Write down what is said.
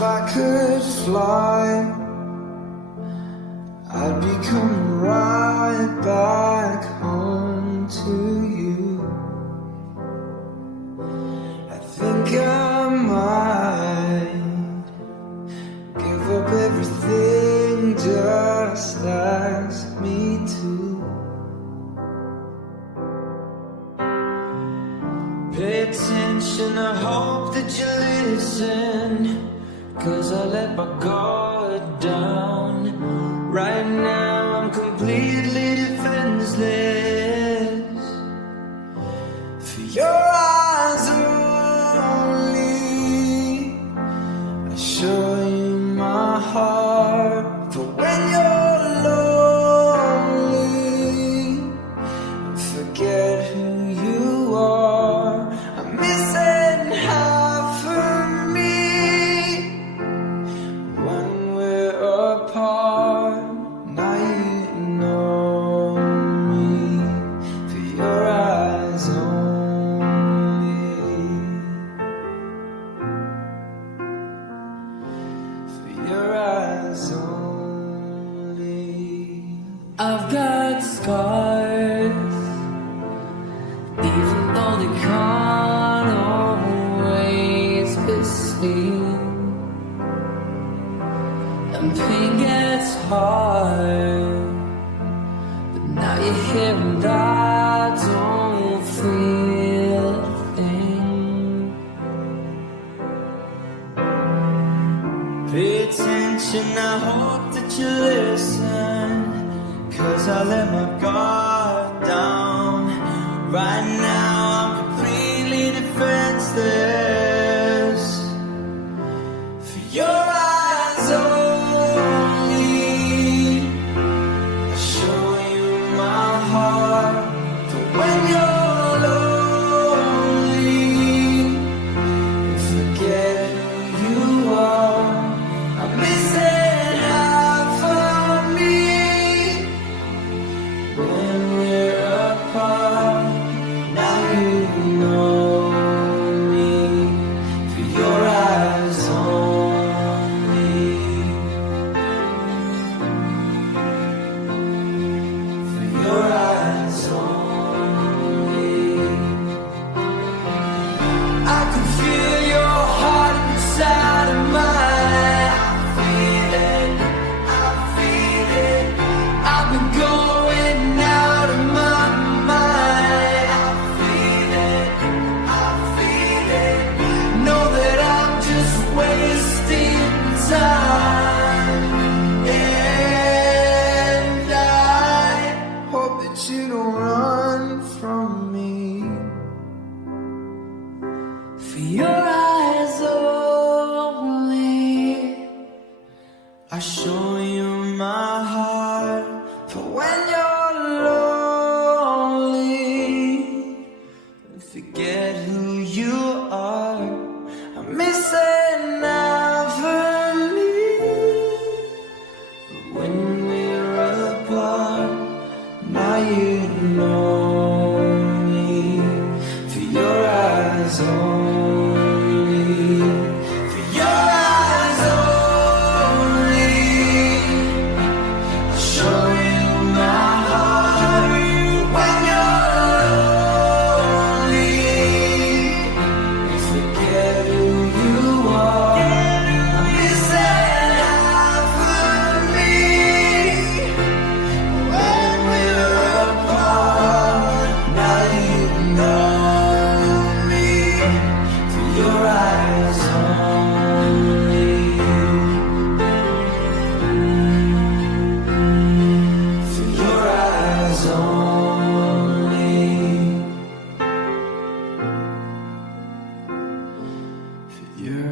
If I could fly, I'd be coming right back home to you. I think I might give up everything, just ask me to. Pay attention, I hope that you listen, 'cause I let my guard down. Right now I'm completely defenseless. For your eyes only, I show you my heart. For when you're lonely, forget who you are. I'm missing half of me when we're apart. Now you know me, for your eyes only, for your eyes only. I've got scars, even though they can't always be seen, and pain gets hard, but now you're here and I don't feel a thing. Pay attention, I hope that you listen, 'cause I let my guard down. Right now I'm completely defenseless. For your eyes only, I show you my heart. For when you're lonely, forget who you are. I'm missing half of me when we're apart. Now you know me, for your eyes only, for your eyes only. I can feel your heart inside of mine. I feel it, I feel it. I've been going out of my mind. I feel it, I feel it. Know that I'm just wasting time, and I hope that you don't run from me. For your eyes only, I show you my heart. For when you're lonely, forget who you are. I'm missing half of me when we're apart. Now you know me, for your eyes only, for your eyes only. I'll show you my heart. When you're lonely, forget who you are. I'm missing half of me when we're apart. Now you know me, for your eyes only, for your eyes only, for your